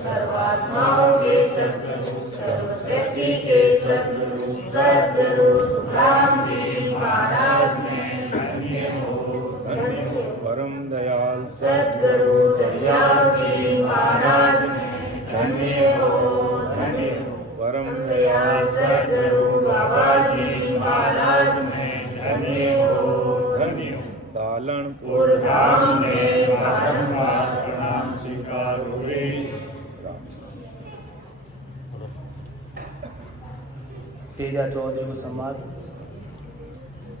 सर्वात्माओं के सद्गुरु, सर्वसृष्टि के सद्गुरु, सद्गुरु सुखराम जी महाराज में धन्य हो, धन्य हो। परम दयाल सद्गुरु दयाल जी महाराज में धन्य हो, धन्य हो। परम दयाल सद्गुरु बाबा जी महाराज में धन्य हो, धन्य हो। तालनपुर धाम में बारंबार प्रणाम स्वीकारो रे। तेजा चौधरी को संवाद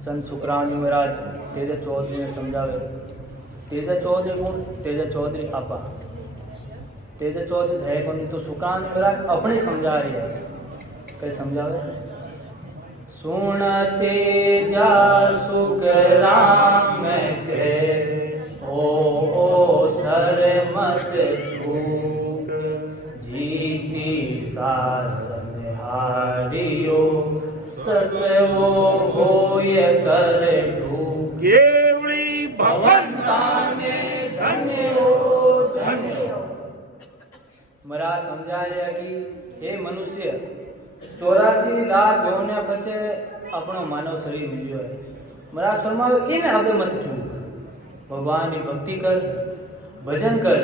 संत सुखराम जी महाराज तेजा चौधरी ने समझावे। तेजा चौधरी को तेजा चौधरी आपा तेजा चौधरी है कौन तो सुखराम जी महाराज अपने समझा रही है। कैसे समझावे? सुन तेजा सुखराम के ओ सर मत छूट जीती सास हारियो ससवो होय कर ढूक केवड़ी भवंताने धन्य हो, धन्य हो। महाराज समझा रहा कि हे मनुष्य 84 लाख योने पछे अपनो मानव शरीर मिलियो है। महाराज फरमायो इन आगे मत चूक, भगवान की भक्ति कर, भजन कर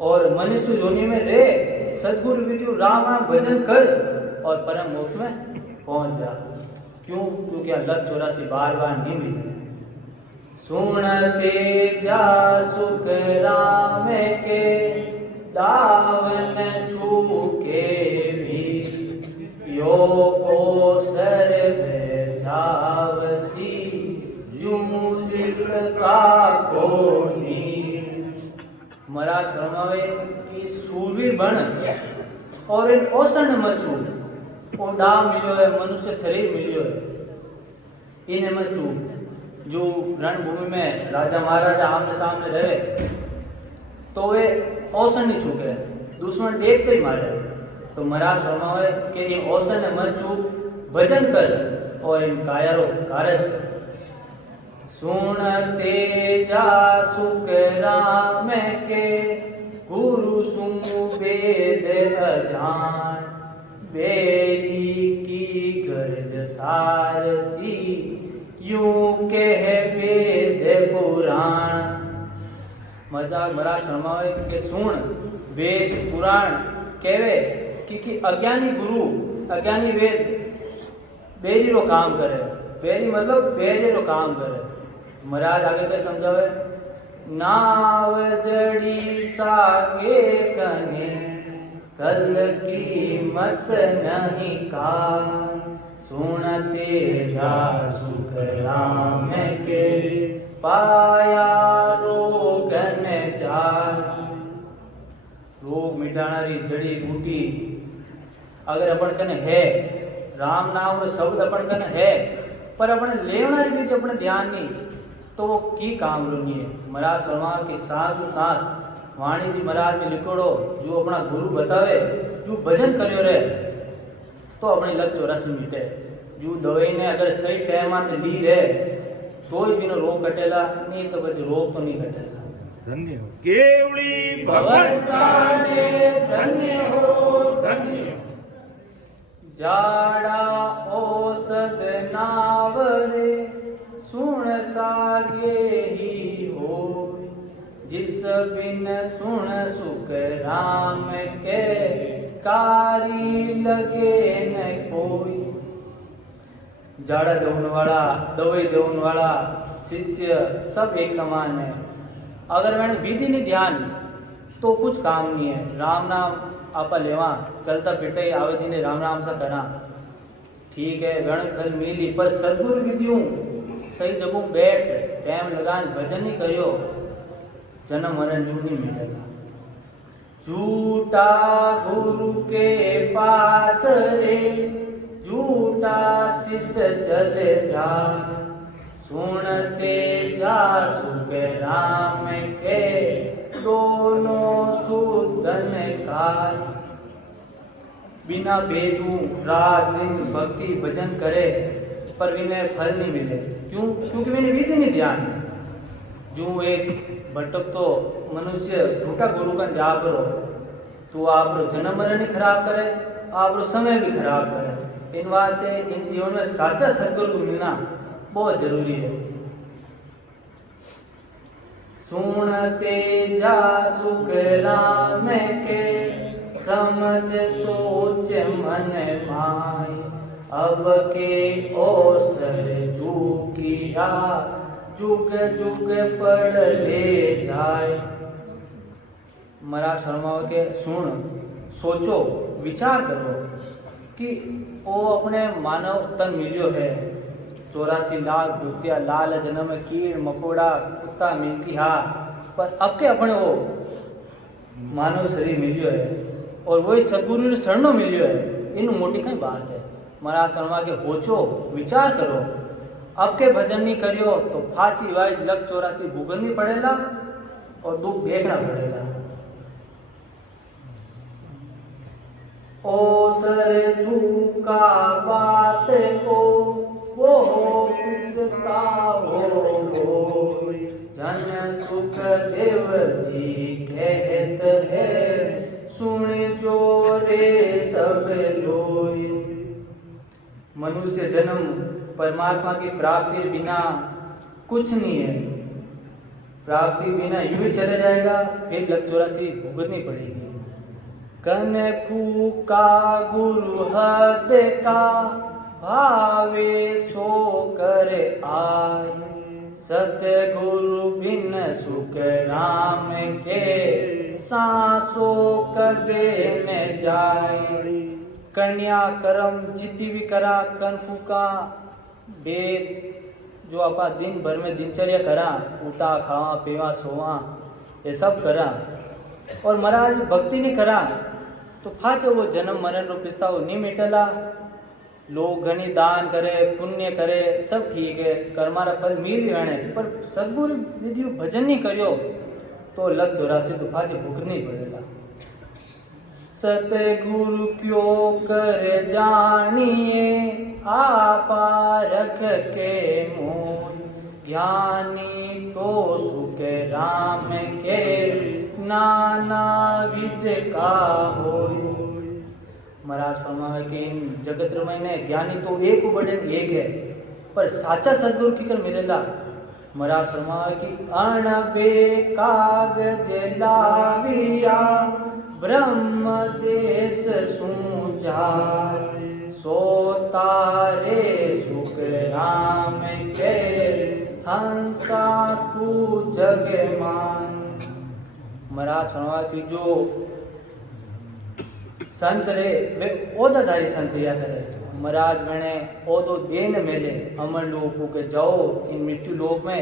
और मनुष्य योनि में रह, सद्गुरु विद्यु राम नाम भजन कर और परम मोक्ष में पहुंच जा। क्यों? क्योंकि लग 84 बार बार नहीं मिले। सुनते जा सुख राम के दावन छूके भी यो को सर जावसी जू सिकता कोनी। महाराज फरमावे कि सूरवीर बन और इन औसन मचू ओ डा मिलियो है, मनुष्य शरीर मिलियो है, इन मचू जो रणभूमि में राजा महाराजा आमने सामने रहे तो वे औसन नहीं चूके, दुश्मन देखते ही मारे। तो महाराज फरमावे कि इन औसन मचू भजन कर और इन कायरो कारज कर। सुनते जा सुख राम के गुरु सुनु वेद अजान बेरी की गर्ज सारसी यूं कह वेद पुराण। मजाक महाराज फरमावे के सुन वेद पुराण कहवे कि अज्ञानी गुरु अज्ञानी वेद बेरी रो काम करे। बेरी मतलब बेरे रो काम करे। महाराज आगे क्या समझावे? नाव जड़ी सागे कने कल कीमत नहीं का सुनते जा सुख राम के पाया रोगन चार। रोग मिटानारी जड़ी बूटी अगर अपन कने है, राम नाम शब्द अपन कने है, पर अपन लेवनारी बीच अपने ध्यान नहीं तो वो की काम रूनी है। महाराज फरमावे कि सांस सांस वाणी जी महाराज ने लिखोड़ो जो अपना गुरु बतावे जो भजन करियो रे तो अपनी लग 84 मिटे। जो दवाई ने अगर सही टाइम आते ली रे तो ही बिनो रोग कटेला, नहीं तो बच रोग तो नहीं कटेला। धन्य हो केवड़ी भगवंताने धन्य हो, धन्य हो। जाड़ा औसद नावरे सुन सागे ही हो जिस बिन सुन सुख राम के कारी लगे न कोई। जाड़ा देवन वाला दवाई देवन वाला शिष्य सब एक समान है। अगर मैंने विधि नहीं ध्यान तो कुछ काम नहीं है। राम नाम आपा लेवा चलता फिरता ही आवे दिन राम नाम सा करा ठीक है, वर्ण फल मिली पर सद्गुरु विधियों सही जगह बैठ टाइम लगान भजन नहीं करियो जन्म मरण यूं नहीं मिलेगा। झूठा गुरु के पास रे झूठा शिष्य चले जा, सुनते जा सुख राम के दोनों सुदन काल। बिना भेदू रात दिन भक्ति भजन करे पर विनय फल नहीं मिले। क्यों? क्योंकि मैंने विधि नहीं ध्यान। जो एक भटक तो मनुष्य झूठा गुरु का जाप करो तो आप जन्म मरण खराब करे, आप समय भी खराब करे। इन वास्ते इन जीवन में साचा सदगुरु मिलना बहुत जरूरी है। सुनते जा सुख राम के समझ सोच मन माय, अब के ओसर झूकिया जुग जुग पढ़ ले जाए। मरा शर्माओ के सुन सोचो विचार करो कि वो अपने मानव तन मिलियो है 84 लाख भूतिया लाल जन्म कीड़ मकोड़ा कुत्ता मिलकी हा, पर अब के अपने वो मानव शरीर मिलियो है और वही सदगुरु शरणों मिलियो है। इन मोटी कई बात है। महाराज शर्मा के होचो विचार करो, अब के भजन नहीं करियो तो फांची वाई लग 84 भुगतनी पड़ेगा और दुख देखना पड़ेगा। ओ सर झूका बात को वो पछताओ, जन सुख देव जी कहत है सुन जो रे सब लोय। मनुष्य जन्म परमात्मा की प्राप्ति बिना कुछ नहीं है। प्राप्ति बिना यूं ही चले जाएगा, फिर लग 84 भुगतनी पड़ेगी। कन फूका गुरु हद का भावे सो कर आए, सतगुरु बिन सुख राम के सांसो कदे में जाए। कन्या कर्म जिति भी करा कन फूका वेद जो आपा दिन भर में दिनचर्या करा, उठा खावा पीवा सोवा ये सब करा और महाराज भक्ति नहीं करा तो फाच वो जन्म मरण रो पिस्ता नहीं मिटेला। लोग घनी दान करे पुण्य करे सब ठीक है, कर्मारा फल मिल ही रहने, पर सदगुरु यदि भजन नहीं करियो तो लग 84 तो फाच भुगतनी पड़ेगा। सतगुरु क्यों कर जानिए आपा रख के मोह, ज्ञानी तो सुख राम के नाना विध का होय। महाराज फरमावे कि इन जगत में ज्ञानी तो एक बड़े एक है, पर साचा सदगुरु की कर मिलेला। महाराज फरमावे कि अणबे कागज लाविया ब्रह्म देश सूझाय, सो तारे सुख राम के हंसा तू जग मान। महाराज फरमावे कि जो संत रे वे ओदाधारी संत रिया करे। महाराज मैंने ओदो देन मेले अमर लोगों के जाओ इन मृत्यु लोक में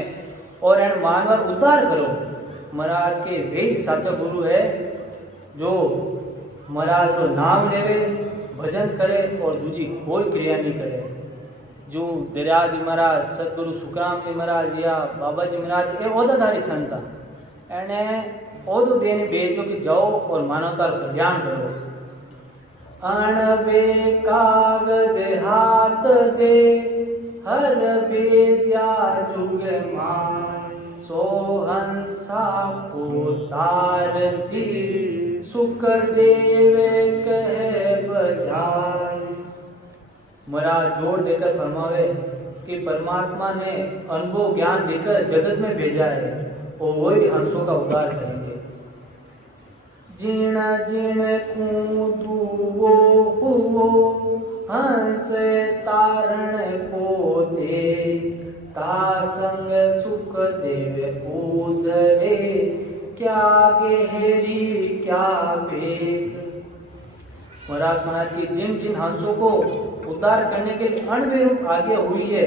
और इन मानवर उद्धार करो। महाराज के वे साचा गुरु है जो महाराज तो नाम लेवे भजन करे और दूसरी कोई क्रिया नहीं करे। जो दरियाज जी महाराज सतगुरु सुखराम जी महाराज या बाबा जी महाराज ये ओदाधारी संत था। एने ओदो देन भेजो कि जाओ और मानवता कल्याण करो। अणबे कागज हाथ दे हर बेजा जुग मान, सोहंसा को तार सी सुख देवे कहे बजाय। महाराज जोर देकर फरमावे कि परमात्मा ने अनुभव ज्ञान देकर जगत में भेजा है और वही हंसों का उद्धार करेंगे। जिण जिण कूदू वो हुओ हंस तारण को दे, ता संग सुख देव उदरे क्या गहरी क्या बेग। महाराज की जिन जिन हंसों को उद्धार करने के लिए अणबे रूप आगे हुई है,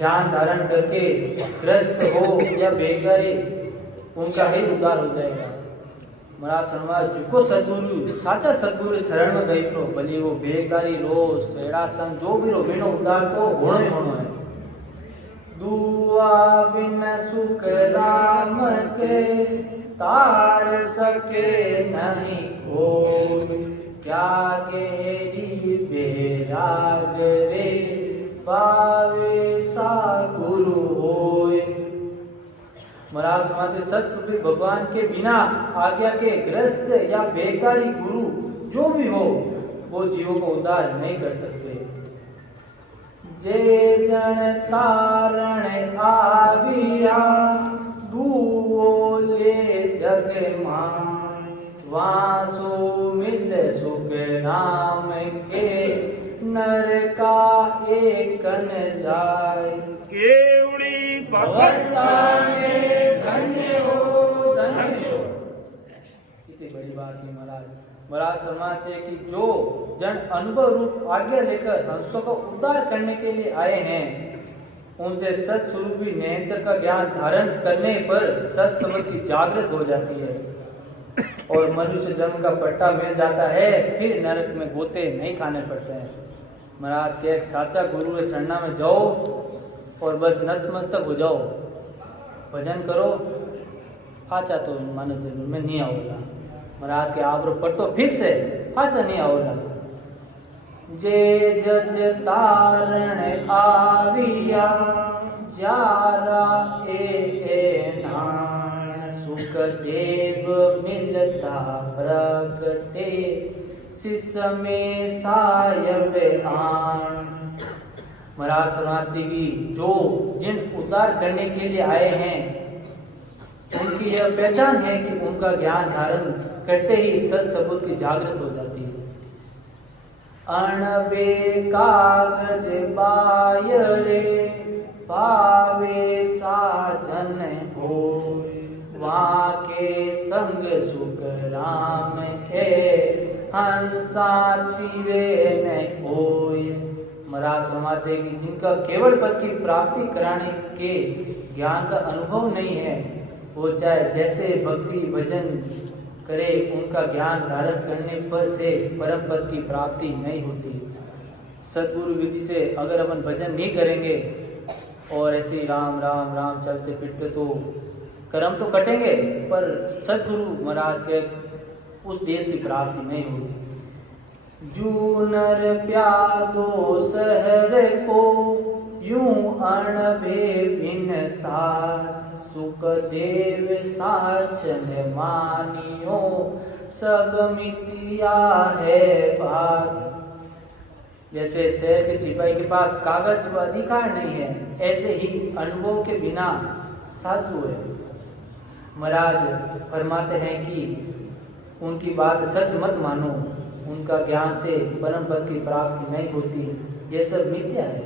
ज्ञान धारण करके ग्रस्त हो या बेकारी, उनका ही उद्धार हो जाएगा। महाराज शर्मा जुको सदगुरु साचा सदगुरु शरण में गई प्रो भली वो बेकारी रो सेड़ा संग जो भी रो बिनो उद्धार तो होना ही होना है। दुआ बिन सुख राम के तार सके नहीं कोई, क्या केरी बेराग रे पावे सा गुरु होय। महाराज समाते सच स्वरूपी भगवान के बिना आज्ञा के ग्रस्त या बेकारी गुरु जो भी हो वो जीवों को उद्धार नहीं कर सकते। जे जन तारण आविया दूवो ले जग मान, वासु मिल सुख नाम के नर का एकन जाय। केवड़ी भगवताने धन्य हो धन्य हो। कितनी बड़ी बात है महाराज। महाराज फरमाते कि जो जन अनुभव रूप आज्ञा लेकर हंसों को उद्धार करने के लिए आए हैं, उनसे सत स्वरूपी नेचर का ज्ञान धारण करने पर सत समझ की जागृत हो जाती है और मनुष्य जन्म का पट्टा मिल जाता है, फिर नरक में गोते नहीं खाने पड़ते हैं। महाराज के एक साचा गुरु के शरणा में जाओ और बस नतमस्तक हो जाओ, भजन करो, आचा तो मानव जन्म में नहीं आओगा। महाराज के आप पट्टो फिक्स है, आचा नहीं आओगा। जे जज तारण आविया जारा ए नान, सुख देव मिलता प्रगटे शिष्य में सायब आन। महाराज सुनाती भी जो जिन उद्धार करने के लिए आए हैं उनकी यह पहचान है कि उनका ज्ञान धारण करते ही सत सबूत की जागृत हो जाती है। अणबे कागज बायरे पावे साजन हो, वहाँ के संग सुख राम के हंसा तीरे न कोई। महाराज फरमाते कि जिनका केवल पद की प्राप्ति कराने के ज्ञान का अनुभव नहीं है, वो चाहे जैसे भक्ति भजन करे, उनका ज्ञान धारण करने पर से परम पद की प्राप्ति नहीं होती। सदगुरु विधि से अगर अपन भजन नहीं करेंगे और ऐसे राम राम राम चलते फिरते तो कर्म तो कटेंगे, पर सदगुरु महाराज के उस देश की प्राप्ति नहीं होती। जूनर प्यालो शहर को यूं अणबे बिन सार, सुख देव साचन मानियो सब मितिया है बात। जैसे शहर के सिपाही के पास कागज व अधिकार नहीं है, ऐसे ही अनुभव के बिना साधु है। महाराज फरमाते हैं कि उनकी बात सच मत मानो, उनका ज्ञान से परम पद की प्राप्ति नहीं होती, ये सब मिथ्या है।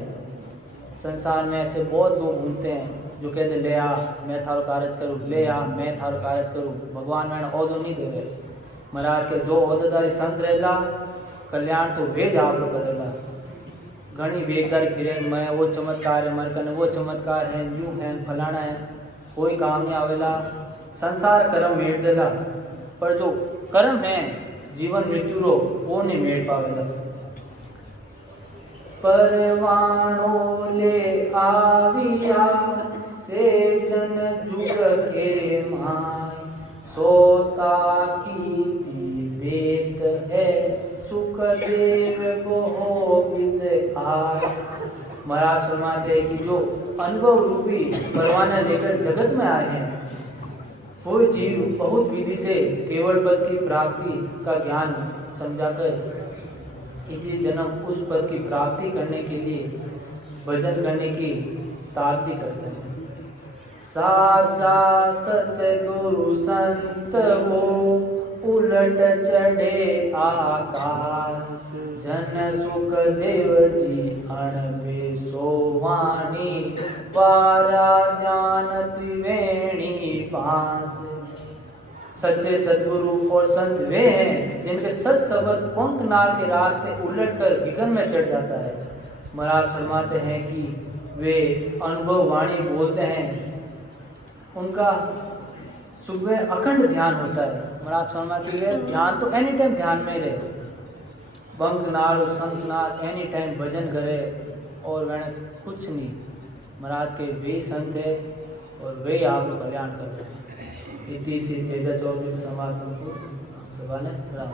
संसार में ऐसे बहुत लोग घूमते हैं जो कहते ले आ मैं थारो कार्य करूँ, ले आ मैं थारो कार्य करूँ, भगवान मैंने औदो नहीं देवे। महाराज के जो औदेदारी संत रहेगा कल्याण तो भेज आप लोग करेगा। घनी बेकारी फिरे मैं वो चमत्कार है, मरकन वो चमत्कार है, यूं है फलाना है, कोई काम नहीं आवेला। संसार कर्म मेट देगा, पर जो कर्म है जीवन मृत्यु रो वो नहीं मेट पावेगा। परवाणो ले आविया से जन जुग के माय, सोता की बेत है सुख देव बहु विद आय। महाराज फरमाते कि जो अनुभव रूपी परवाना लेकर जगत में आए हैं, कोई जीव बहुत विधि से केवल पद की प्राप्ति का ज्ञान समझाकर इसी जन्म उस पद की प्राप्ति करने के लिए भजन करने की ताकती करते हैं। साचा सतगुरु संत वो उलट चढ़े आकाश, जन सुख देव जी अणबे सोवाणी, पारा जानती वेणी पास। सच्चे सदगुरु और संत वे हैं जिनके सत शब्द पंख नाल के रास्ते उलट कर विघन में चढ़ जाता है। महाराज फरमाते हैं कि वे अनुभव वाणी बोलते हैं, उनका सुबह अखंड ध्यान होता है। महाराज स्वामी जी ध्यान तो एनी टाइम ध्यान में रहे, बंग नाल और संत नाल एनी टाइम भजन करे और मैंने कुछ नहीं। महाराज के वे संत है और वे आप कल्याण कर रहे हैं। इति से तेजा चौबीस समाज संपूर्ण सभा ने राम।